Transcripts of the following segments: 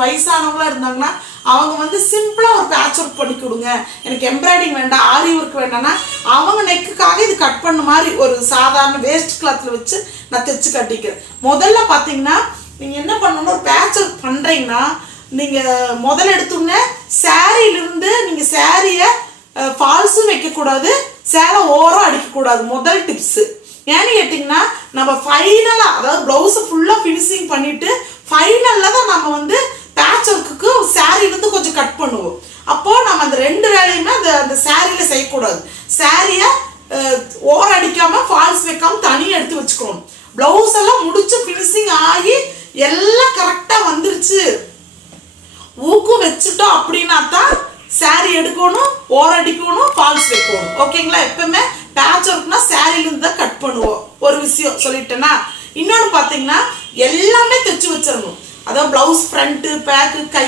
கொஞ்சம் வயசானவங்களா இருந்தாங்கன்னா அவங்க வந்து சிம்பிளாக ஒரு பேட்ச் ஒர்க் பண்ணி கொடுங்க, எனக்கு எம்ப்ராய்டிங் வேண்டாம், ஆரி ஒர்க் வேண்டாம்னா அவங்க நெக்குக்காக இது கட் பண்ண மாதிரி ஒரு சாதாரண வேஸ்ட் கிளாத்தில் வச்சு நான் தைச்சு கட்டிக்கிறேன். முதல்ல பார்த்தீங்கன்னா நீங்கள் என்ன பண்ணணும், ஒரு பேட்ச் ஒர்க் பண்ணுறீங்கன்னா நீங்கள் முதல்ல எடுத்தோன்னே சாரியிலிருந்து நீங்கள் சாரியை ஃபால்ஸும் வைக்கக்கூடாது, சேலை ஓரம் அடிக்கக்கூடாது. முதல் டிப்ஸு ஏன்னு கேட்டிங்கன்னா நம்ம ஃபைனலாக அதாவது ப்ளவுஸை ஃபுல்லாக ஃபினிஷிங் பண்ணிவிட்டு ஃபைனலில் தான் நம்ம வந்து பேட்ச் ஒர்க்குக்கு சாரியிலேருந்து கொஞ்சம் கட் பண்ணுவோம். அப்போது நம்ம அந்த ரெண்டு வேலையுமே அந்த சாரியில் செய்யக்கூடாது. சாரியை ஓரம் அடிக்காமல் ஃபால்ஸ் வைக்காமல் தனியாக எடுத்து வச்சுக்கணும். ப்ளவுஸ் எல்லாம் முடிச்சு ஃபினிஷிங் ஆகி எல்லாம் கரெக்டாக வந்துருச்சு, ஊக்கும் வச்சுட்டோம் அப்படின்னா தான் சாரி எடுக்கணும், ஓரம் அடிக்கணும், ஃபால்ஸ் வைக்கணும். ஓகேங்களா? எப்பவுமே பேட்ச் ஒர்க்னா சாரியிலேருந்து தான் கட் பண்ணுவோம். ஒரு விஷயம் சொல்லிட்டேன்னா, இன்னொன்று பார்த்தீங்கன்னா எல்லாமே தைச்சு வச்சிடணும். அதாவது ப்ளவுஸ் ஃப்ரண்ட்டு பேக்கு கை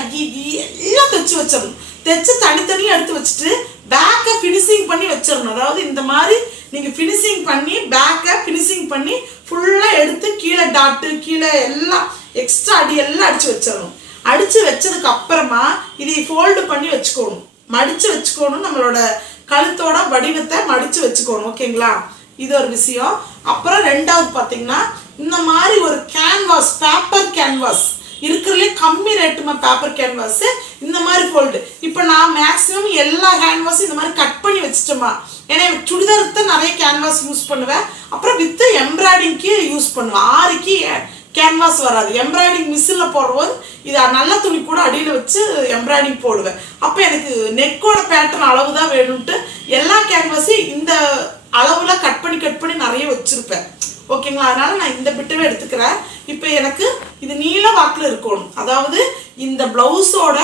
எல்லாம் தைச்சு வச்சிடணும். தைச்சு தனித்தனியாக எடுத்து வச்சுட்டு பேக்கை ஃபினிஷிங் பண்ணி வச்சிடணும். அதாவது இந்த மாதிரி நீங்கள் ஃபினிஷிங் பண்ணி பேக்கை ஃபினிஷிங் பண்ணி ஃபுல்லாக எடுத்து கீழே டாட்டு கீழே எல்லாம் எக்ஸ்ட்ரா அடி எல்லாம் அடித்து வச்சிடணும். அடித்து வச்சதுக்கு அப்புறமா இதை ஃபோல்டு பண்ணி வச்சுக்கணும், மடித்து வச்சுக்கணும். நம்மளோட கழுத்தோட வடிவத்தை மடித்து வச்சுக்கணும். ஓகேங்களா? இது ஒரு விஷயம். அப்புறம் ரெண்டாவது பார்த்தீங்கன்னா இந்த மாதிரி ஒரு கேன்வாஸ், பேப்பர் கேன்வாஸ் இருக்கிறதுலே கம்மி ரேட்டுமா பேப்பர் கேன்வாஸு, இந்த மாதிரி ஃபோல்டு. இப்போ நான் மேக்ஸிமம் எல்லா கேன்வாஸும் இந்த மாதிரி கட் பண்ணி வச்சுட்டோமா, ஏன்னா எனக்கு சுடிதாருக்கு தான் நிறைய கேன்வாஸ் யூஸ் பண்ணுவேன். அப்புறம் வித்து எம்ப்ராய்டிங்க்கு யூஸ் பண்ணுவேன். ஆரிக்கு கேன்வாஸ் வராது. எம்ப்ராய்டிங் மிஷினில் போடும்போது இதை நல்ல துணி கூட அடியில் வச்சு எம்ப்ராய்டிங் போடுவேன். அப்போ எனக்கு நெக்கோட பேட்டர்ன் அளவு தான் வேணும்ட்டு எல்லா கேன்வாஸையும் இந்த அளவில் கட் பண்ணி நிறைய வச்சுருப்பேன். ஓகேங்களா? அதனால நான் இந்த பிட்டவே எடுத்துக்கிறேன். இப்போ எனக்கு இது நீல வாக்கில் இருக்கணும். அதாவது இந்த ப்ளவுஸோட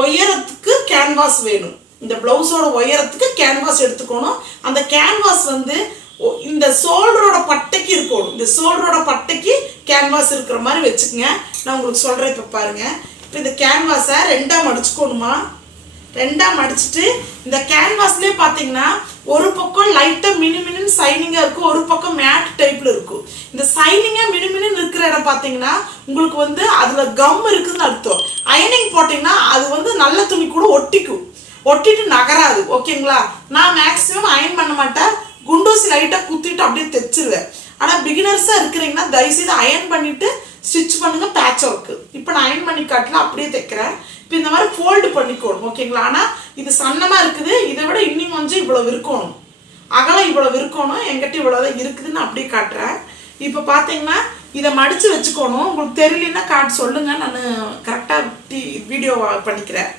உயரத்துக்கு கேன்வாஸ் வேணும். இந்த ப்ளவுஸோட உயரத்துக்கு கேன்வாஸ் எடுத்துக்கணும். அந்த கேன்வாஸ் வந்து இந்த ஷோல்டரோட பட்டைக்கு இருக்கணும். இந்த ஷோல்டரோட பட்டைக்கு கேன்வாஸ் இருக்கிற மாதிரி வச்சுக்கோங்க. நான் உங்களுக்கு சொல்கிறேன். இப்போ பாருங்கள், இப்போ இந்த கேன்வாஸை ரெண்டாக மடிச்சுக்கணுமா. ரெண்டாக மடிச்சுட்டு இந்த கேன்வாஸ்லேயே பார்த்தீங்கன்னா ஒரு பக்கம் லைட்டாக மினுமினு சைனிங்காக இருக்கும், ஒரு பக்கம் மேட் டைப்பில் இருக்கும். இந்த சைனிங்காக மினுமினு இருக்கிற இடம் பார்த்தீங்கன்னா உங்களுக்கு வந்து அதில் கம் இருக்குதுன்னு அர்த்தம். அயனிங் போட்டிங்கன்னா அது வந்து நல்ல துணி கூட ஒட்டிட்டு நகராது. ஓகேங்களா? நான் மேக்ஸிமம் அயன் பண்ண மாட்டேன், குண்டூசி லைட்டாக குத்திட்டு அப்படியே தைச்சிருவேன். ஆனால் பிகினர்ஸாக இருக்கிறீங்கன்னா தயவுசெய்து அயன் பண்ணிவிட்டு ஸ்டிச் பண்ணுங்கள் பேட்ச் ஒர்க்கு. இப்போ நான் அயன் பண்ணி காட்டல, அப்படியே தைக்கிறேன். இப்போ இந்த மாதிரி ஃபோல்டு பண்ணிக்கணும். ஓகேங்களா? ஆனால் இது சன்னமாக இருக்குது, இதை விட இன்னும் கொஞ்சம் இவ்வளோ இருக்கணும், அகலம் இவ்வளோ இருக்கணும். என்கிட்ட இவ்வளோதான் இருக்குதுன்னு அப்படியே காட்டுறேன். இப்போ பார்த்தீங்கன்னா இதை மடித்து வச்சுக்கணும். உங்களுக்கு தெரியலன்னா காட்டு சொல்லுங்கள், நான் கரெக்டாக வீடியோ பண்ணிக்கிறேன்.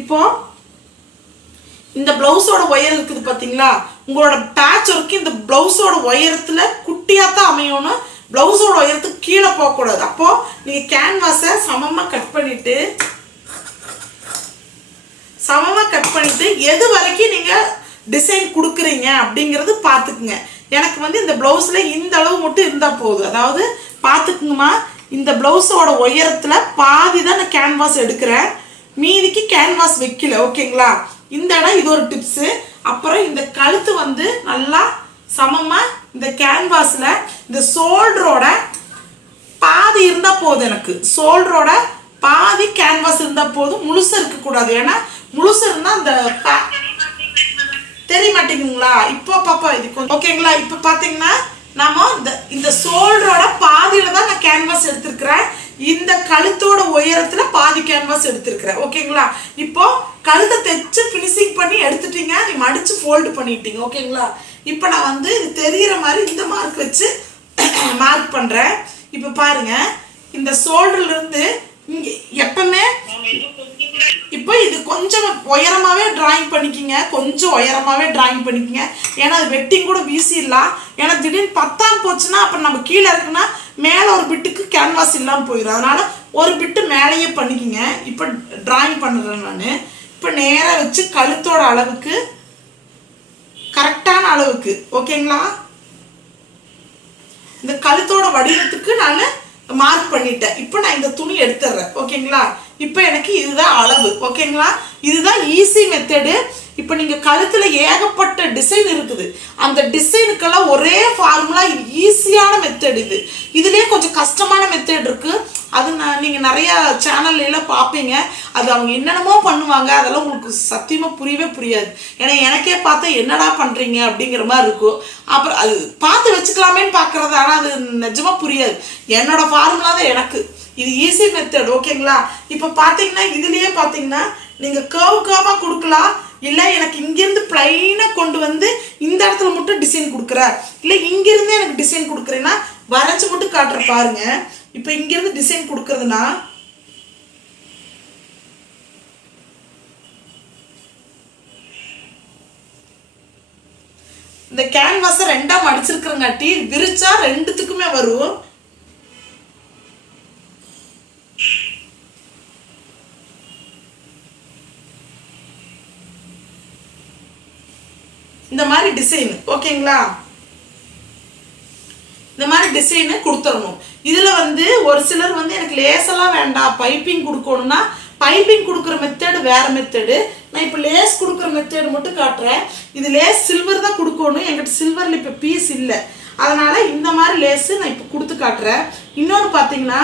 இப்போது இந்த ப்ளவுஸோட ஒயர் இருக்குது பார்த்தீங்களா, உங்களோட பேட்ச் ஒர்க்கு இந்த ப்ளவுஸோட உயரத்தில் குட்டியாக தான் அமையணும். ப்ளவுஸோட உயரத்துக்கு கீழே போகக்கூடாது. அப்போது நீங்கள் கேன்வாஸை சமமாக கட் பண்ணிவிட்டு எது வரைக்கும் நீங்கள் டிசைன் கொடுக்குறீங்க அப்படிங்கிறது பார்த்துக்குங்க. எனக்கு வந்து இந்த ப்ளவுஸில் இந்த அளவு மட்டும் இருந்தால் போதும். அதாவது பார்த்துக்குங்கம்மா, இந்த ப்ளவுஸோட உயரத்தில் பாதி தான் நான் கேன்வாஸ் எடுக்கிறேன், மீதிக்கு கேன்வாஸ் வைக்கல. ஓகேங்களா? இந்த இடம் இது ஒரு டிப்ஸு. அப்புறம் இந்த கழுத்து வந்து நல்லா சமமாக இந்த கேன்வாஸில் இந்த ஷோல்டரோட பாதி இருந்தால் போதும். எனக்கு ஷோல்டரோட பாதி கேன்வாஸ் இருந்தால் போதும், முழுசாக இருக்கக்கூடாது. ஏன்னா முழுசு இருந்தால் அந்த தெரிய மாட்டேங்குங்களா. இப்போ பாப்பா இது கொஞ்சம் ஓகேங்களா? இப்போ பார்த்தீங்கன்னா நாம இந்த ஷோல்டரோட பாதியில் தான் நான் கேன்வாஸ் எடுத்துருக்கிறேன். இந்த கழுத்தோட உயரத்தில் பாதி கேன்வாஸ் எடுத்துருக்கிறேன். ஓகேங்களா? இப்போ கழுத்தை தைச்சு ஃபினிஷிங் பண்ணி எடுத்துட்டீங்க, நீ மடித்து ஃபோல்டு பண்ணிட்டீங்க. ஓகேங்களா? இப்போ நான் வந்து இது தெரிகிற மாதிரி இந்த மார்க் வச்சு மார்க் பண்ணுறேன். இப்போ பாருங்கள், இந்த ஷோல்டர்லேருந்து இங்கே எப்பவுமே இப்போ இது கொஞ்சம் உயரமாகவே ட்ராயிங் பண்ணிக்கிங்க, கொஞ்சம் உயரமாகவே ட்ராயிங் பண்ணிக்கங்க. ஏன்னா அது வெட்டிங் கூட வீசிடலாம். ஏன்னா திடீர்னு பத்தாம் போச்சுன்னா அப்புறம் நம்ம கீழே இருக்குன்னா மேலே ஒரு பிட்டுக்கு கேன்வாஸ் இல்லாமல் போயிடும். அதனால் ஒரு பிட்டு மேலேயே பண்ணிக்கிங்க. இப்போ ட்ராயிங் பண்ணுறேன் நான். இப்போ நேராக வச்சு கழுத்தோட அளவுக்கு கரெக்டான அளவுக்கு. ஓகேங்களா? இந்த கழுத்தோட வடிவத்துக்கு நான் மார்க் பண்ணிட்டேன். இப்போ நான் இந்த துணி எடுத்துடுறேன். ஓகேங்களா? இப்போ எனக்கு இதுதான் அளவு. ஓகேங்களா? இதுதான் ஈஸி மெத்தடு. இப்போ நீங்கள் கழுத்தில் ஏகப்பட்ட டிசைன் இருக்குது, அந்த டிசைனுக்கெல்லாம் ஒரே ஃபார்முலா, ஈஸியான மெத்தட் இது. இதுலேயே கொஞ்சம் கஷ்டமான மெத்தட் இருக்குது, அது நீங்கள் நிறையா சேனல்லாம் பார்ப்பீங்க. அது அவங்க என்னென்னமோ பண்ணுவாங்க, அதெல்லாம் உங்களுக்கு சத்தியமாக புரியவே புரியாது. ஏன்னா எனக்கே பார்த்தா என்னடா பண்ணுறீங்க அப்படிங்கிற மாதிரி இருக்கும். அப்புறம் அது பார்த்து வச்சுக்கலாமேன்னு பார்க்குறது, ஆனால் அது நிஜமாக புரியாது. என்னோடய ஃபார்முலா தான் எனக்கு இது ஈஸி மெத்தட். ஓகேங்களா? இப்போ பார்த்தீங்கன்னா இதுலேயே பார்த்தீங்கன்னா நீங்கள் கர்வாக கொடுக்கலாம், இல்லை எனக்கு இங்கேருந்து பிளைனாக கொண்டு வந்து இந்த இடத்துல மட்டும் டிசைன் கொடுக்குற, இல்லை இங்கேருந்தே எனக்கு டிசைன் கொடுக்குறேன்னா வரைஞ்சி மட்டும் காட்டுற பாருங்க. இப்போ இங்கேருந்து டிசைன் கொடுக்குறதுனா இந்த கேன்வாஸை ரெண்டாக மடிச்சிருக்கிறங்காட்டி விரிச்சா ரெண்டுத்துக்குமே வரும். இந்த மாதிரி டிசைன். ஓகேங்களா? இந்த மாதிரி டிசைனு கொடுத்துடணும். இதில் வந்து ஒரு சிலர் வந்து எனக்கு லேஸெல்லாம் வேண்டாம், பைப்பிங் கொடுக்கணும்னா பைப்பிங் கொடுக்குற மெத்தடு வேறு மெத்தடு. நான் இப்போ லேஸ் கொடுக்குற மெத்தடு மட்டும் காட்டுறேன். இது லேஸ் சில்வர் தான் கொடுக்கணும், என்கிட்ட சில்வரில் இப்போ பீஸ் இல்லை, அதனால் இந்த மாதிரி லேஸு நான் இப்போ கொடுத்து காட்டுறேன். இன்னொன்று பார்த்தீங்கன்னா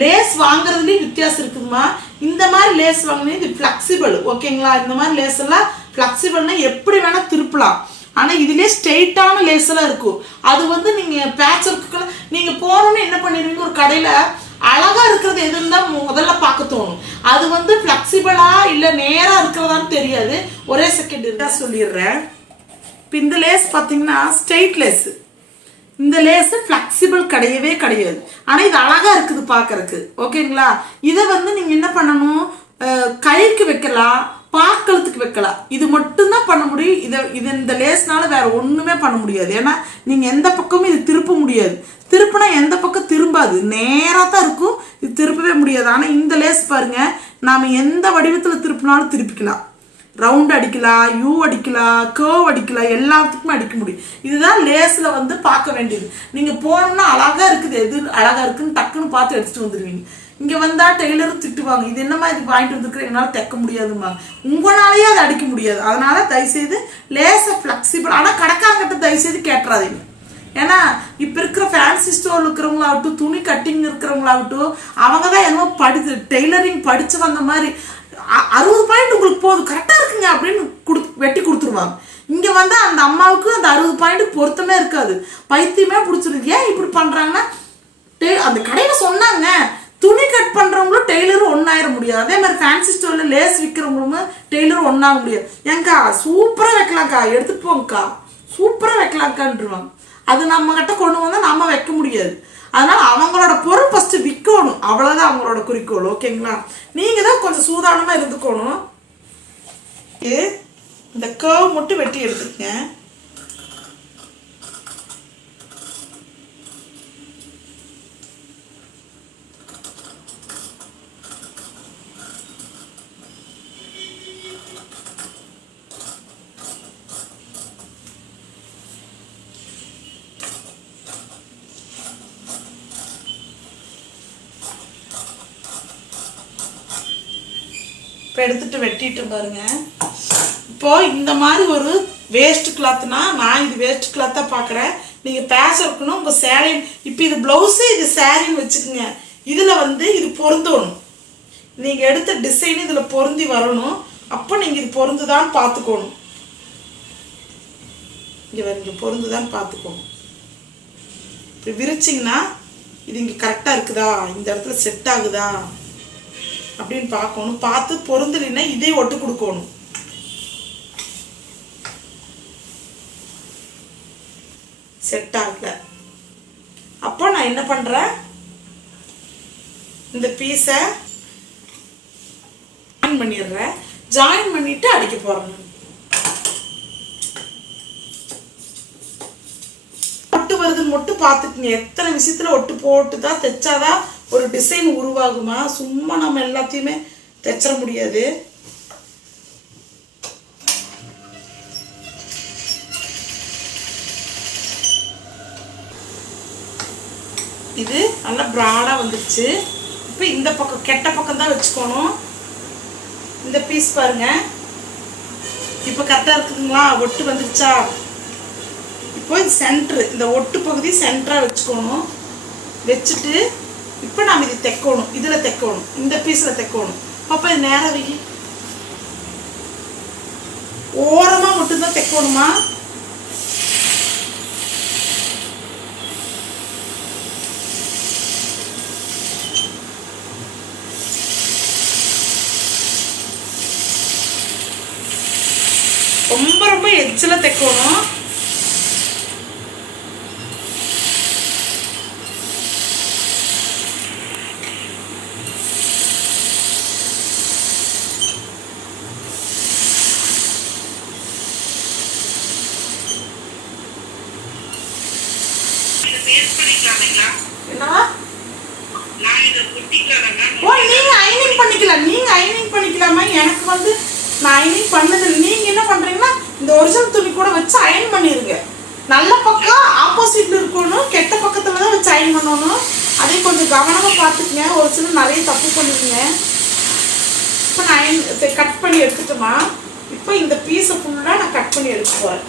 லேஸ் வாங்குறதுலேயும் வித்தியாசம் இருக்குதுமா. இந்த மாதிரி லேஸ் வாங்கினது இது ஃப்ளெக்சிபிள். ஓகேங்களா? இந்த மாதிரி லேஸ் எல்லாம் ஃப்ளெக்சிபிள்னா எப்படி வேணால் திருப்பலாம். ஆனால் இதுலேயே ஸ்ட்ரெயிட்டான லேஸ் எல்லாம் இருக்கும். அது வந்து நீங்கள் பேட்ச் ஒர்க்குலாம் நீங்கள் போகணுன்னு என்ன பண்ணிடுவீங்க, ஒரு கடையில் அழகாக இருக்கிறது எதுன்னு தான் முதல்ல பார்க்க தோணும். அது வந்து ஃப்ளெக்சிபிளா இல்லை நேராக இருக்கிறதான்னு தெரியாது. ஒரே செகண்ட் இருந்தால் சொல்லிடுறேன். இப்போ இந்த லேஸ் பார்த்தீங்கன்னா ஸ்ட்ரெயிட் லேஸு. இந்த லேஸு ஃப்ளெக்சிபிள் கிடையவே கிடையாது, ஆனால் இது அழகாக இருக்குது பார்க்கறதுக்கு. ஓகேங்களா? இதை வந்து நீங்கள் என்ன பண்ணணும், கைக்கு வைக்கலாம், பாக்கழுத்துக்கு வைக்கலாம். இது மட்டும்தான் பண்ண முடியும். இது இந்த லேஸ்னால வேற ஒன்றுமே பண்ண முடியாது. ஏன்னா நீங்கள் எந்த பக்கமும் இது திருப்ப முடியாது. திருப்பினா எந்த பக்கம் திரும்பாது, நேராக தான் இருக்கும். இது திருப்பவே முடியாது. ஆனால் இந்த லேஸ் பாருங்க, நாம் எந்த வடிவத்தில் திருப்பினாலும் திருப்பிக்கலாம். ரவுண்ட் அடிக்கலாம், யூ அடிக்கலாம், கர்வ் அடிக்கலாம், எல்லாத்துக்குமே அடிக்க முடியும். இதுதான் லேஸில் வந்து பார்க்க வேண்டியது. நீங்கள் போனோம்னா அழகாக இருக்குது, எது அழகாக இருக்குன்னு டக்குன்னு பார்த்து எடுத்துகிட்டு வந்துடுவீங்க. இங்கே வந்தால் டெய்லரும் திட்டுவாங்க, இது என்னம்மா இது வாங்கிட்டு வந்துருக்குற, என்னால் தைக்க முடியாதுமா. உங்களாலேயே அதை அடிக்க முடியாது. அதனால் தயவுசெய்து லேஸை ஃப்ளெக்சிபிள், ஆனால் கடைக்காரங்கிட்ட தயவுசெய்து கேட்டுறாதீங்க. ஏன்னா இப்போ இருக்கிற ஃபேன்சி ஸ்டோர் இருக்கிறவங்களாகட்டும், துணி கட்டிங் இருக்கிறவங்களாகட்டும், அவங்க தான் என்னமோ டெய்லரிங் படித்து வந்த மாதிரி 60 பாயிண்ட் உங்களுக்கு போதும், கரெக்டாக இருக்குங்க அப்படின்னு வெட்டி கொடுத்துருவாங்க. இங்கே வந்து அந்த அம்மாவுக்கு அந்த 60 பாயிண்ட் பொருத்தமே இருக்காது, பைத்தியமே பிடிச்சிருக்கு. ஏன் இப்படி பண்ணுறாங்கன்னா, அந்த கடையில் சொன்னாங்க துணி கட் பண்ணுறவங்களும் டெய்லரும் ஒன்றாயிர முடியாது. அதே மாதிரி ஃபேன்சி ஸ்டோரில் லேஸ் விற்கிறவங்களும் டெய்லரும் ஒன்றாக முடியாது. ஏங்க்கா சூப்பராக வைக்கலாம்க்கா, எடுத்துகிட்டு போங்கக்கா, சூப்பராக வைக்கலாங்க்கான்ருவாங்க. அது நம்மகிட்ட கொண்டு வந்தால் நம்ம வைக்க முடியாது. அதனால் அவங்களோட பொருள் ஃபஸ்ட்டு விற்கணும், அவ்வளோதான் அவங்களோட குறிக்கோள். ஓகேங்களா? நீங்கள் தான் கொஞ்சம் சூதானமாக இருந்துக்கணும். இந்த கர்வ் மட்டும் வெட்டி எடுத்துக்கங்க. எடுத்துட்டு வெட்டிட்டு பாருங்க. இப்போ இந்த மாதிரி ஒரு வேஸ்ட் கிளாத்னா, நான் இது வேஸ்ட் கிளாத்தா பார்க்குறேன். நீங்கள் பேட்ச் இருக்கணும் உங்கள் சேரீ. இப்போ இது ப்ளவுஸு, இது சேரீன்னு வச்சுக்கோங்க. இதில் வந்து இது பொருந்தணும். நீங்கள் எடுத்த டிசைன் இதில் பொருந்தி வரணும். அப்போ நீங்கள் இது பொருந்துதான்னு பார்த்துக்கணும். இங்கே பொருந்துதான்னு பார்த்துக்கணும். இப்போ விரிச்சிங்கன்னா இது இங்கே கரெக்டாக இருக்குதா, இந்த இடத்துல செட் ஆகுதா அப்படின்னு பார்க்கணும். பார்த்து பொருந்தலைன்னா இதே ஒட்டு கொடுக்கணும். செட் ஆகல அப்போ நான் என்ன பண்றேன், இந்த பீஸை ஜாயின் பண்ணிடுறேன். ஜாயின் பண்ணிட்டு அடிக்க போறேன். ஒட்டு வருதுன்னு மட்டும் பார்த்துக்குங்க. எத்தனை விஷயத்துல ஒட்டு போட்டு தான் தைச்சாதான் ஒரு டிசைன் உருவாகுமா. சும்மா நம்ம எல்லாத்தையுமே தைச்சிட முடியாது. இது நல்லா ப்ராடா வந்துருச்சு. இப்போ இந்த பக்கம் கெட்ட பக்கம் தான் வச்சுக்கணும். இந்த பீஸ் பாருங்க, இப்போ கரெக்டாக இருக்குங்களா, ஒட்டு வந்துருச்சா. இப்போ இது சென்ட்ரு, இந்த ஒட்டு பகுதி சென்டராக வச்சுக்கணும். வச்சுட்டு இப்போ நாம் இது தைக்கணும், இதில் தைக்கணும், இந்த பீஸில் தைக்கணும். அப்போ இது நேரம் வை, ஓரமாக மட்டும்தான் தைக்கணுமா? ரொம்ப ரொம்ப எட்ஜில் தைக்கணும். பண்ணிக்கலாமா? எனக்கு வந்து நான் அயனிங் பண்ணதில்லை. நீங்கள் என்ன பண்ணுறீங்கன்னா இந்த ஒரிஜினல் துணி கூட வச்சு அயன் பண்ணிடுங்க. நல்ல பக்கம் ஆப்போசிட்டில் இருக்கணும், கெட்ட பக்கத்தில் தான் வச்சு அயன் பண்ணணும். அதே கொஞ்சம் கவனமாக பார்த்துக்குங்க. ஒரு சிலர் நிறைய தப்பு பண்ணிடுங்க. இப்போ நான் அயன் கட் பண்ணி எடுத்துட்டோமா? இப்போ இந்த பீஸை ஃபுல்லாக நான் கட் பண்ணி எடுக்க போகிறேன்.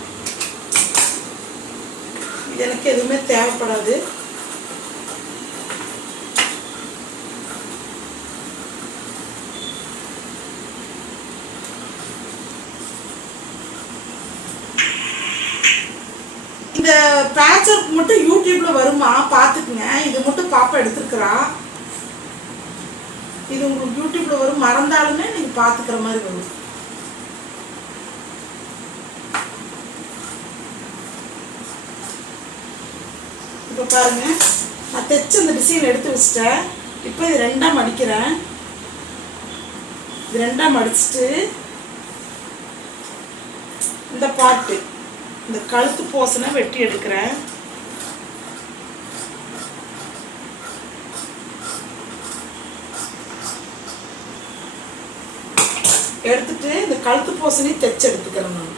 இது எனக்கு எதுவுமே தேவைப்படாது. இந்த பேட்ச் ஒர்க் மட்டும் யூடியூப்ல வருமா பார்த்துக்குங்க. இது மட்டும் பாப்பா எடுத்துருக்குறா. இது உங்களுக்கு யூடியூப்ல வரும், மறந்தாலுமே நீங்க பார்த்துக்கிற மாதிரி வரும். இப்போ பாருங்க, நான் தைச்சு இந்த டிசைன் எடுத்து வச்சுட்டேன். இப்போ இது ரெண்டா மடிக்கிறேன். இது ரெண்டா மடிச்சுட்டு இந்த பார்ட்டு, இந்த கழுத்து போசனை வெட்டி எடுக்கிறேன். எடுத்துட்டு இந்த கழுத்து போசனை தைச்சு எடுத்துக்கிறேன் நான்.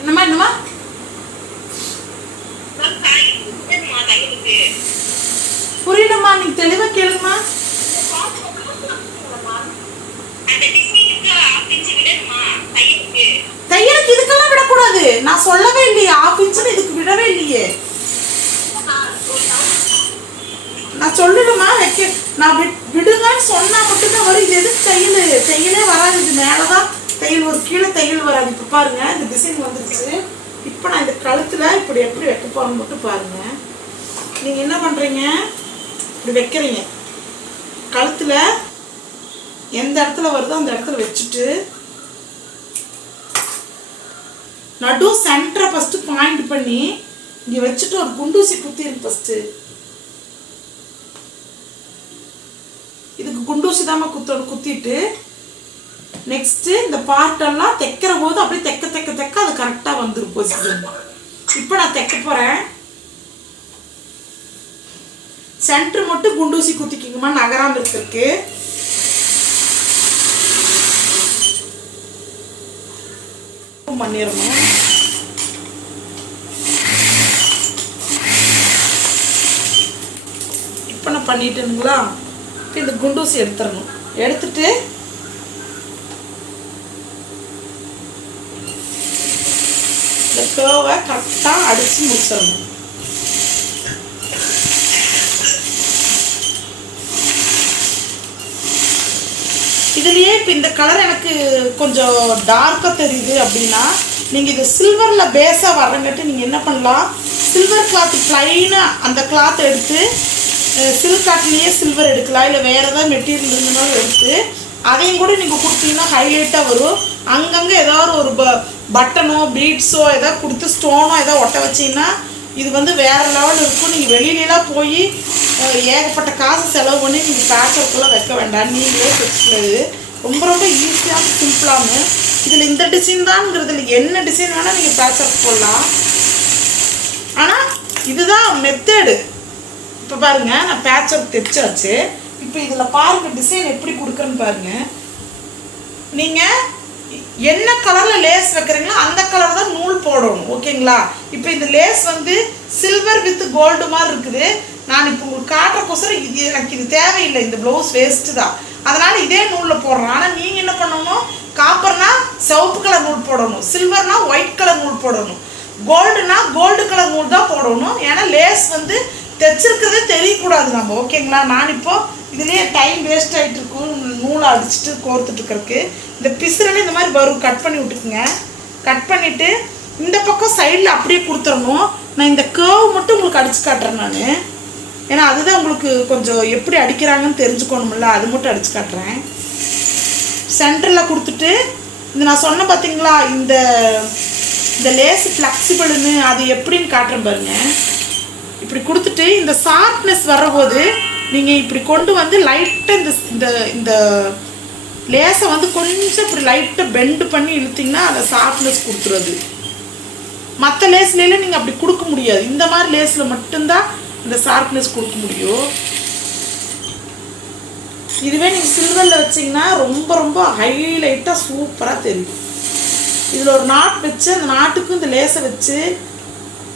என்னம்மா என்னம்மா புரியலம்மா, நீங்க தெளிவா கேளுங்கம்மா. தையலுக்கு இதுக்கெல்லாம் விடக்கூடாது. நான் சொல்லவே இல்லையே, 1/2 இன்ச் இதுக்கு விடவே இல்லையே. நான் சொல்லணுமா? நான் விடுங்கன்னு சொன்னா மட்டும்தான் வரும். இது எதுக்கு தையலே வராது. இது மேலதான் தையல் ஒரு கீழே தையல் வராது. இப்போ பாருங்க, இந்த டிசைன் வந்துருச்சு. இப்போ நான் இந்த கழுத்துல இப்படி எப்படி வைக்க போறேன்னு மட்டும் பாருங்க. நீங்க என்ன பண்றீங்க, இப்படி வைக்கிறீங்க. கழுத்துல எந்த இடத்துல வருதோ அந்த இடத்துல வச்சுட்டு நடு சென்டரை ஃபர்ஸ்ட் பாயிண்ட் பண்ணி இங்க வச்சுட்டு ஒரு குண்டூசி குத்திருக்கு. ஃபர்ஸ்ட் இதுக்கு குண்டூசி தான் குத்திட்டு நெக்ஸ்ட் இந்த பார்ட்டெல்லாம் தைக்கிற போது அப்படியே தைக்க அது கரெக்டாக வந்துடும் பொசிஷன். இப்போ நான் தைக்க போகிறேன். சென்டர் மட்டும் குண்டூசி குத்திக்கிங்கம்மா, நகராம இருக்கிறதுக்கு. பண்ணிடணும். இப்போ நான் பண்ணிட்டேனுங்களா? இப்போ இந்த குண்டூசி எடுத்துடணும். எடுத்துட்டு இந்த கர்வை கரெக்டாக அடித்து முடிச்சிடணும். இதுலேயே இப்போ இந்த கலர் எனக்கு கொஞ்சம் டார்க்காக தெரியுது அப்படின்னா நீங்கள் இது சில்வரில் பேஸாக வர்றங்காட்டி நீங்கள் என்ன பண்ணலாம், சில்வர் கிளாத்து ப்ளைனாக அந்த கிளாத் எடுத்து சில்க் காட்லேயே சில்வர் எடுக்கலாம். இல்லை வேறு ஏதாவது மெட்டீரியல் இருந்தனாலும் எடுத்து அதையும் கூட நீங்கள் கொடுத்தீங்கன்னா ஹைலைட்டாக வரும். அங்கங்கே ஏதாவது ஒரு பட்டனோ பீட்ஸோ ஏதாவது கொடுத்து ஸ்டோனோ ஏதாவது ஒட்ட வச்சிங்கன்னா இது வந்து வேறு லெவல் இருக்கும். நீங்கள் வெளியிலலாம் போய் ஏகப்பட்ட காசு செலவு பண்ணி நீங்கள் பேட்ச் ஒர்க்கெல்லாம் வைக்க வேண்டாம். நீங்களே தைச்சிக்கிறது ரொம்ப ரொம்ப ஈஸியான சிம்பிளான. இதில் இந்த டிசைன் தான்ங்கிறதுல என்ன டிசைன் வேணால் நீங்கள் பேட்ச் ஒர்க் போடலாம். ஆனால் இதுதான் மெத்தடு. இப்போ பாருங்கள், நான் பேட்ச் ஒர்க் தைச்சாச்சு. இப்போ இதில் பாருங்கள் டிசைன் எப்படி கொடுக்குறேன்னு பாருங்கள். நீங்கள் என்ன கலரில் லேஸ் வைக்கிறீங்களோ அந்த கலர் தான் நூல் போடணும். ஓகேங்களா? இப்போ இந்த லேஸ் வந்து சில்வர் வித் கோல்டு மாதிரி இருக்குது. நான் இப்போ உங்களுக்கு காட்டுறக்கோசரம் இது எனக்கு இது தேவையில்லை, இந்த ப்ளவுஸ் வேஸ்ட்டு தான். அதனால் இதே நூலில் போடுறோம். ஆனால் நீங்கள் என்ன பண்ணணும், காப்பர்னா சிவப்பு கலர் நூல் போடணும், சில்வர்னா ஒயிட் கலர் நூல் போடணும், கோல்டுனா கோல்டு கலர் நூல் தான் போடணும். ஏன்னா லேஸ் வந்து தைச்சிருக்கிறதே தெரியக்கூடாது நம்ம. ஓகேங்களா? நான் இப்போது இதுலேயே டைம் வேஸ்ட் ஆகிட்டு இருக்கும் நூலை அடிச்சுட்டு கோர்த்துட்ருக்கறதுக்கு. இந்த பிசுறலே இந்த மாதிரி வரும், கட் பண்ணி விட்டுக்குங்க. கட் பண்ணிவிட்டு இந்த பக்கம் சைடில் அப்படியே கொடுத்துடணும். நான் இந்த கர்வ் மட்டும் உங்களுக்கு அடித்து காட்டுறேன் நான். ஏன்னா அதுதான் உங்களுக்கு கொஞ்சம் எப்படி அடிக்கிறாங்கன்னு தெரிஞ்சுக்கணுமில்ல, அது மட்டும் அடித்து காட்டுறேன். சென்டரில் கொடுத்துட்டு இந்த நான் சொன்ன பார்த்தீங்களா இந்த இந்த லேஸ் ஃப்ளெக்சிபிள்னு, அது எப்படின்னு காட்டுறேன் பாருங்கள். இப்படி கொடுத்துட்டு இந்த ஷார்ப்னஸ் வரபோது நீங்கள் இப்படி கொண்டு வந்து லைட்டாக இந்த இந்த லேஸை வந்து கொஞ்சம் இப்படி லைட்டாக பெண்டு பண்ணி இழுத்திங்கன்னா அதை ஷார்ப்னஸ் கொடுத்துருது. மற்ற லேஸ்லாம் நீங்கள் அப்படி கொடுக்க முடியாது. இந்த மாதிரி லேஸில் மட்டும்தான் இந்த ஷார்ப்னஸ் கொடுக்க முடியும். இதுவே நீங்கள் சில்வரில் வச்சிங்கன்னா ரொம்ப ரொம்ப ஹைலைட்டாக சூப்பராக தெரியும். இதில் ஒரு நாட் வச்சு அந்த நாட்டுக்கும் இந்த லேஸை வச்சு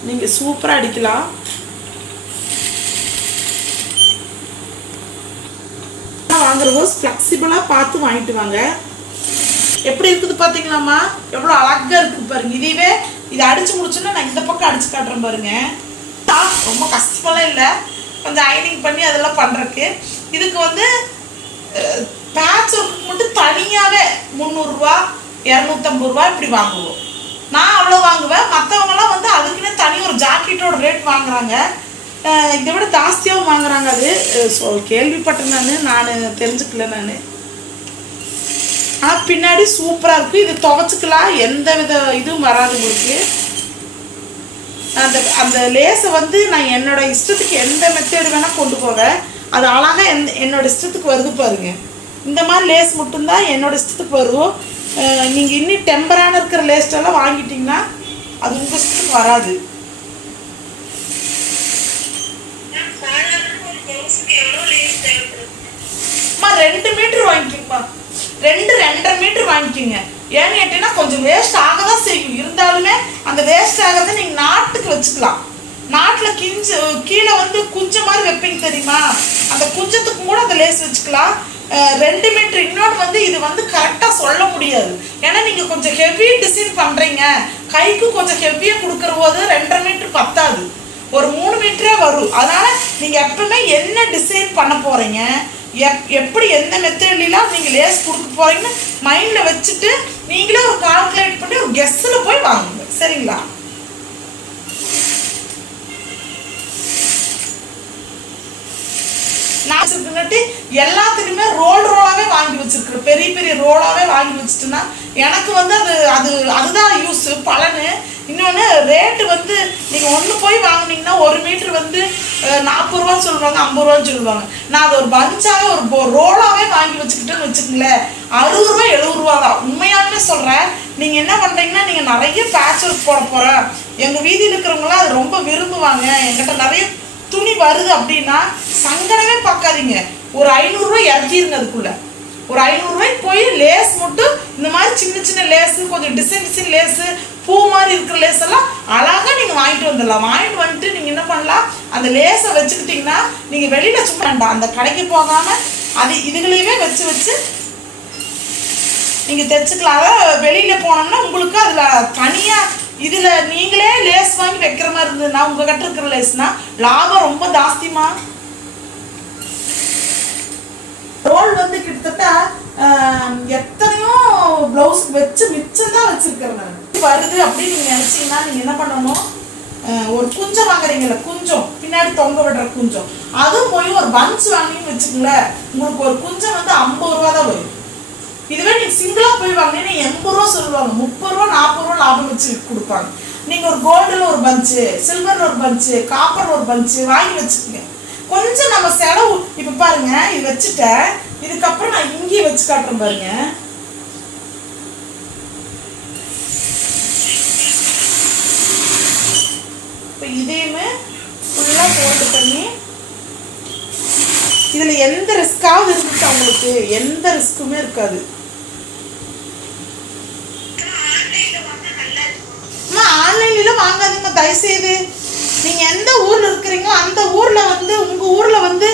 நீங்கள் சூப்பராக அடிக்கலாம். வாங்குற ஹோஸ் ஃப்ளெக்சிபிளாக பார்த்து வாங்கிட்டு வாங்க. எப்படி இருக்குது பார்த்தீங்களாம்மா, எவ்வளோ அழகாக இருக்குது பாருங்கள். இதுவே இதை அடித்து முடிச்சோன்னா நான் இந்த பக்கம் அடித்து காட்டுறேன் பாருங்கள். ரொம்ப கஷ்டமெல்லாம் இல்லை, கொஞ்சம் அயனிங் பண்ணி அதெல்லாம் பண்ணுறக்கு. இதுக்கு வந்து பேட்ச் ஒர்க்கு மட்டும் தனியாகவே 300 ரூபா 250 ரூபா இப்படி வாங்குவோம். நான் அவ்வளோ வாங்குவேன். மற்றவங்களாம் வந்து அதுக்குன்னே தனி ஒரு ஜாக்கெட்டோட ரேட் வாங்குறாங்க, இதை விட ஜாஸ்தியாகவும் வாங்குறாங்க. அது கேள்விப்பட்டேன், நான் தெரிஞ்சுக்கல நான். ஆனால் பின்னாடி சூப்பராக இருக்குது. இது துவைச்சிக்கலாம், எந்த வித இதுவும் வராது உங்களுக்கு. அந்த லேஸை வந்து நான் என்னோடய இஷ்டத்துக்கு எந்த மெத்தேடு வேணால் கொண்டு போவேன். அது அழகாக என்னோடய இஷ்டத்துக்கு வருது பாருங்கள். இந்த மாதிரி லேஸ் மட்டும்தான் என்னோடய இஷ்டத்துக்கு வரும். நீங்கள் இன்னும் டெம்பரான இருக்கிற லேஸ்டெல்லாம் வாங்கிட்டிங்கன்னா அது உங்கள் இஷ்டத்துக்கு வராது. 2 மீட்டர் வாங்கிக்கோங்கம்மா, 2-2.5 மீட்டர் வாங்கிக்கோங்க. ஏன்னு கேட்டீங்கன்னா கொஞ்சம் வேஸ்ட் ஆக தான் செய்யும். இருந்தாலுமே அந்த வேஸ்ட் ஆகிறத நீங்கள் நாட்டுக்கு வச்சுக்கலாம். நாட்டில் கீழே வந்து குஞ்சம் மாதிரி வைப்பீங்க தெரியுமா, அந்த குஞ்சத்துக்கும் கூட அந்த லேஸ் வச்சுக்கலாம். 2 மீட்டர். இன்னொன்று வந்து இது வந்து கரெக்டாக சொல்ல முடியாது. ஏன்னா நீங்கள் கொஞ்சம் ஹெவி டிசைன் பண்ணுறீங்க, கைக்கு கொஞ்சம் ஹெவியாக கொடுக்குற போது 2.5 மீட்டர் பத்தாது, ஒரு 3 மீட்டரே வரும். அதனால் நீங்கள் எப்பவுமே என்ன டிசைன் பண்ண போகிறீங்க, எப்படி எந்த மெத்தட்லாம் நீங்கள் லேஸ் கொடுக்க போகிறீங்கன்னு மைண்டில் வச்சுட்டு நீங்களே ஒரு கால்குலேட் பண்ணி ஒரு கெஸ்ஸில் போய் வாங்குங்க. சரிங்களா? நான் வச்சுருக்கங்காட்டி எல்லாத்துக்குமே ரோலாகவே வாங்கி வச்சுருக்குறேன். பெரிய பெரிய ரோலாகவே வாங்கி வச்சுட்டுன்னா எனக்கு வந்து அதுதான் யூஸ் பலனு. இன்னொன்று ரேட்டு வந்து நீங்கள் ஒன்று போய் வாங்கினீங்கன்னா 1 மீட்டர் வந்து 40 ரூபான்னு சொல்லுவாங்க, 50 ரூபான்னு சொல்லுவாங்க. நான் அதை ஒரு பஞ்சாகவே ஒரு ரோலாகவே வாங்கி வச்சுக்கிட்டேன்னு வச்சுக்கோங்களேன், 60 ரூபா 70 ரூபா தான். உண்மையாலுமே சொல்கிறேன். நீங்கள் என்ன பண்ணுறீங்கன்னா நீங்கள் நிறைய பேட்ச் ஒர்க் போட போகிறேன், எங்கள் வீதியில் இருக்கிறவங்களாம் அது ரொம்ப விரும்புவாங்க, என்கிட்ட நிறைய துணி வருது அப்படின்னா சங்கடமே பார்க்காதீங்க. ஒரு 500 ரூபாய் இறக்கிருங்க. அதுக்குள்ளே ஒரு 500 ரூபாய்க்கு போய் லேஸ் மட்டும் இந்த மாதிரி சின்ன சின்ன லேஸு, கொஞ்சம் டிசைன் லேஸு, பூ மாதிரி இருக்கிற லேஸ் எல்லாம் அழகாக நீங்கள் வாங்கிட்டு வந்துடலாம். வாங்கிட்டு வந்துட்டு நீங்கள் என்ன பண்ணலாம், அந்த லேஸை வச்சுக்கிட்டிங்கன்னா நீங்கள் வெளியில் சும்மா வேண்டாம், அந்த கடைக்கு போகாமல் அது இதுகளையுமே வச்சு நீங்கள் தைச்சிக்கலாம். வெளியில் போனோம்னா உங்களுக்கு அதில் தனியாக இதில் நீங்களே லேஸ் வாங்கி வைக்கிற மாதிரி இருந்ததுன்னா உங்கள் கிட்ட இருக்கிற லேஸ்னா லாபம் ரொம்ப ஜாஸ்திமா. ரோல் வந்து கிட்டத்தட்ட எத்தனையோ ப்ளவுஸுக்கு வச்சு மிச்சம் தான் வச்சுருக்கிறேன் நான். வருது அப்படின்னு நீங்கள் நினச்சிங்கன்னா நீங்கள் என்ன பண்ணணும், ஒரு குஞ்சம் வாங்குறீங்கல்ல, குஞ்சம் பின்னாடி தொங்க விடுற குஞ்சம், அதுவும் போய் ஒரு பஞ்ச் வாங்கின்னு வச்சுக்கோங்களேன், உங்களுக்கு ஒரு குஞ்சம் வந்து 50 ரூபா தான் வரும். இதுவே நீங்கள் சிங்கிளாக போய் வாங்கினீங்கன்னா 80 ரூபா சொல்லுவாங்க, 30 ரூபா 40 ரூபா லாபம் வச்சு கொடுப்பாங்க. நீங்கள் ஒரு கோல்டில் ஒரு பஞ்சு, சில்வரில் ஒரு பஞ்சு, காப்பரில் ஒரு பஞ்சு வாங்கி வச்சுக்கோங்க. கொஞ்சம் நம்ம செலவு. இப்போ பாருங்க, இது வச்சுட்டேன், இதுக்கப்புறம் நான் இங்கேயே வச்சு காட்டுறேன் பாருங்க. இப்போ இதையுமே ஃபுல்லாக போட்டு பண்ணி இதில் எந்த ரிஸ்க்காவது இருந்துச்சு அவங்களுக்கு, எந்த ரிஸ்க்குமே இருக்காது. தயவுசெய்து நீங்கள் எந்த ஊரில் இருக்கிறீங்களோ அந்த ஊரில் வந்து உங்கள் ஊரில் வந்து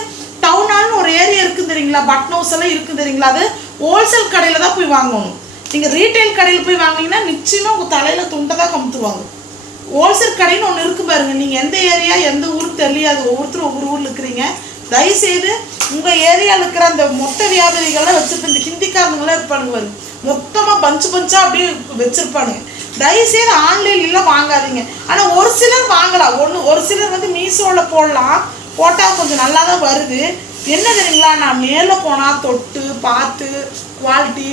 டவுன் ஹால்னு ஒரு ஏரியா இருக்குது தெரியுங்களா, பட்டன் ஹவுஸ் எல்லாம் இருக்குது தெரியுங்களா, அது ஹோல்சேல் கடையில் தான் போய் வாங்கணும். நீங்கள் ரீட்டைல் கடையில் போய் வாங்கினீங்கன்னா நிச்சயமாக உங்கள் தலையில் துண்டை தான் கமுத்துவாங்க. ஹோல்சேல் கடைன்னு ஒன்று இருக்குது பாருங்க. நீங்கள் எந்த ஏரியா எந்த ஊருக்கு தெரியாது, ஒவ்வொருத்தரும் ஒவ்வொரு ஊரில் இருக்கிறீங்க. தயவுசெய்து உங்கள் ஏரியாவில் இருக்கிற அந்த மொட்டை வியாபாரிகள்லாம் வச்சுருப்ப இந்த ஹிந்திக்காரங்களாம் இருப்பானுங்க பாருங்க, மொத்தமாக பஞ்சாக அப்படியே வச்சுருப்பானுங்க. தயவுசெய்து ஆன்லைன்லாம் வாங்காதீங்க. ஆனால் ஒரு சிலர் வாங்கலாம், ஒரு சிலர் வந்து மீஷோவில் போட்டால் கொஞ்சம் நல்லா தான் வருது. என்ன தெரியுங்களா, நான் மேலே போனால் தொட்டு பார்த்து குவாலிட்டி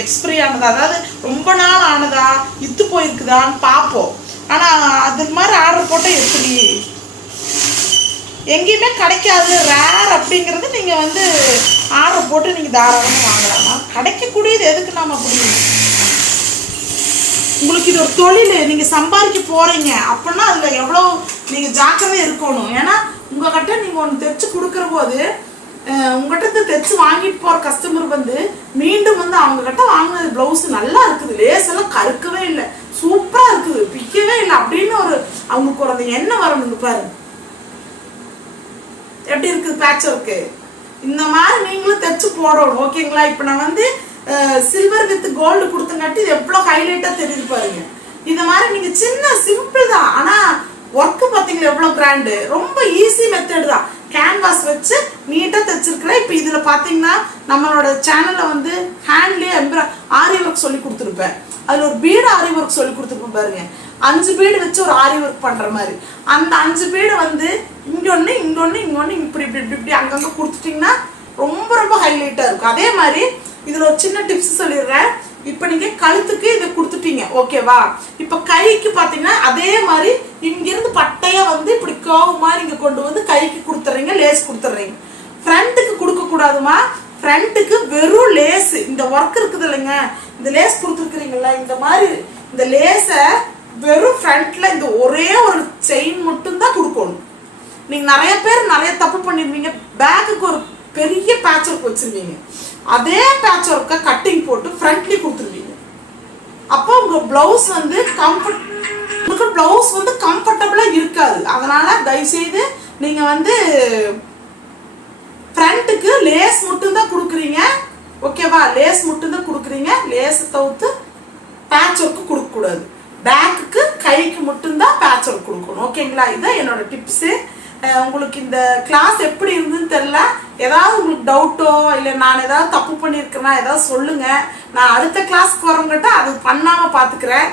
எக்ஸ்பிரி ஆனதா, அதாவது ரொம்ப நாள் ஆனதா இத்து போயிருக்குதான்னு பார்ப்போம். ஆனால் அது மாதிரி ஆர்டர் போட்டால் எப்படி எங்கேயுமே கிடைக்காது, ரேர் அப்படிங்கிறது. நீங்கள் வந்து ஆர்டர் போட்டு நீங்கள் தாராளமாக வாங்கலாமா, கிடைக்கக்கூடியது எதுக்கு நாம் அப்படி. உங்களுக்கு இது ஒரு தொழில், நீங்கள் சம்பாதிக்க போகிறீங்க அப்படின்னா அதில் எவ்வளோ நீங்கள் ஜாக்கிரதையாக இருக்கணும். ஏன்னா உங்கள்கிட்ட நீங்கள் ஒன்று தைச்சு கொடுக்குற போது உங்கள்கிட்ட தைச்சு வாங்கிட்டு போகிற கஸ்டமர் வந்து மீண்டும் வந்து அவங்கக்கிட்ட வாங்கினது ப்ளவுஸு நல்லா இருக்குது, லேஸ் எல்லாம் கருக்கவே இல்லை, சூப்பராக இருக்குது, பிக்கவே இல்லை அப்படின்னு அவங்களுக்கு ஒரு அந்த எண்ணம் வரணுங்க. பாரு எப்படி இருக்குது பேட்ச் ஒர்க்கு. இந்த மாதிரி நீங்களும் தைச்சு போடணும். ஓகேங்களா. இப்போ நான் வந்து சில்வர் வித் கோல்டு கொடுத்தங்காட்டி இது எவ்வளோ ஹைலைட்டாக தெரியுது பாருங்க. இந்த மாதிரி நீங்கள் சின்ன சிம்பிள் தான், ஆனால் ஒர்க்கு பார்த்தீங்களா எவ்வளோ கிராண்டு. ரொம்ப ஈஸி மெத்தட் தான். கேன்வாஸ் வச்சு நீட்டாக தைச்சிருக்கிறேன். இப்போ இதில் பார்த்தீங்கன்னா நம்மளோட சேனலில் வந்து ஹேண்ட்லேயே ஆரி ஒர்க் சொல்லி கொடுத்துருப்பேன். அதில் ஒரு பீடு ஆரி ஒர்க் சொல்லி கொடுத்துருப்பேன் பாருங்க. 5 பீடு வச்சு ஒரு ஆரி ஒர்க் பண்ணுற மாதிரி. அந்த 5 பீடு வந்து இங்கொன்று இங்கொன்று இங்கொன்று இப்படி இப்படி இப்படி இப்படி அங்கங்கே கொடுத்துட்டிங்கன்னா ரொம்ப ரொம்ப ஹைலைட்டாக இருக்கும். அதே மாதிரி இதில் ஒரு சின்ன டிப்ஸ் சொல்லிடுறேன். இப்போ நீங்கள் கழுத்துக்கு இதை கொடுத்துட்டீங்க, ஓகேவா. இப்போ கைக்கு பார்த்தீங்கன்னா அதே மாதிரி இங்கிருந்து பட்டையாக வந்து இப்படி கோவு மாதிரி இங்கே கொண்டு வந்து கைக்கு கொடுத்துட்றீங்க, லேஸ் கொடுத்துட்றீங்க. ஃப்ரண்ட்டுக்கு கொடுக்கக்கூடாதுமா. ஃப்ரண்ட்டுக்கு வெறும் லேஸ் இந்த ஒர்க் இருக்குது இல்லைங்க, இந்த லேஸ் கொடுத்துருக்குறீங்களா, இந்த மாதிரி இந்த லேஸை வெறும் ஃப்ரண்ட்டில் இந்த ஒரே ஒரு செயின் மட்டும்தான் கொடுக்கணும். நீங்கள் நிறைய பேர் நிறைய தப்பு பண்ணிடுவீங்க. பேக்குக்கு ஒரு பெரிய பேட்ச் ஒர்க் வச்சுருவீங்க, அதே பேட்ச் ஒர்க்கை கட்டிங் போட்டு ஃப்ரண்ட்லி கொடுத்துருவீங்க. அப்போ உங்கள் ப்ளவுஸ் வந்து உங்களுக்கு ப்ளவுஸ் வந்து கம்ஃபர்டபுளாக இருக்காது. அதனால் தயவுசெய்து நீங்கள் வந்து ஃப்ரண்ட்டுக்கு லேஸ் மட்டும்தான் கொடுக்குறீங்க, ஓகேவா. லேஸ் மட்டும்தான் கொடுக்குறீங்க, லேஸை தவிர்த்து பேட்ச் ஒர்க்கு கொடுக்கக்கூடாது. பேக்குக்கு கைக்கு மட்டும்தான் பேட்ச் ஒர்க் கொடுக்கணும், ஓகேங்களா. இதுதான் என்னோட டிப்ஸு. உங்களுக்கு இந்த கிளாஸ் எப்படி இருந்துன்னு தெரில. ஏதாவது உங்களுக்கு டவுட்டோ இல்லை நான் ஏதாவது தப்பு பண்ணியிருக்கேன்னா ஏதாவது சொல்லுங்கள். நான் அடுத்த கிளாஸ்க்கு வரவங்கிட்ட அது பண்ணாமல் பார்த்துக்கிறேன்.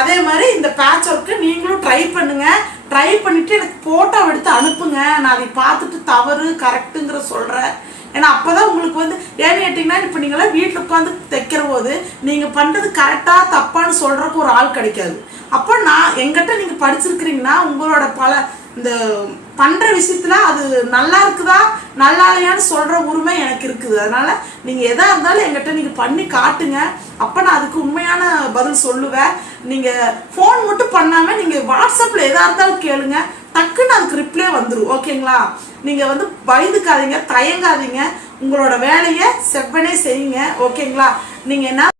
அதே மாதிரி இந்த பேட்ச் ஒர்க்கு நீங்களும் ட்ரை பண்ணுங்கள். ட்ரை பண்ணிவிட்டு எனக்கு ஃபோட்டோ எடுத்து அனுப்புங்க. நான் அதை பார்த்துட்டு தவறு கரெக்டுங்கிற சொல்கிறேன். ஏன்னா அப்போ தான் உங்களுக்கு வந்து ஏன்னு கேட்டிங்கன்னா இப்போ நீங்களாம் வீட்டில் உட்காந்து தைக்கிற போது நீங்கள் பண்ணுறது கரெக்டாக தப்பான்னு சொல்கிறக்கு ஒரு ஆள் கிடைக்காது. அப்போ நான் எங்கிட்ட நீங்கள் படிச்சிருக்கிறீங்கன்னா உங்களோட இந்த பண்ணுற விஷயத்தில் அது நல்லா இருக்குதா நல்லா இல்லையான்னு சொல்கிற உரிமை எனக்கு இருக்குது. அதனால் நீங்கள் எதாக இருந்தாலும் எங்கிட்ட நீங்கள் பண்ணி காட்டுங்க. அப்போ நான் அதுக்கு உண்மையான பதில் சொல்லுவேன். நீங்கள் ஃபோன் மட்டும் பண்ணாமல் நீங்கள் வாட்ஸ்அப்பில் எதாக இருந்தாலும் கேளுங்க, டக்குன்னு அதுக்கு ரிப்ளை வந்துடும், ஓகேங்களா. நீங்கள் வந்து பயந்துக்காதீங்க, தயங்காதீங்க, உங்களோட வேலையை செவ்வனே செய்யுங்க, ஓகேங்களா. நீங்கள் என்ன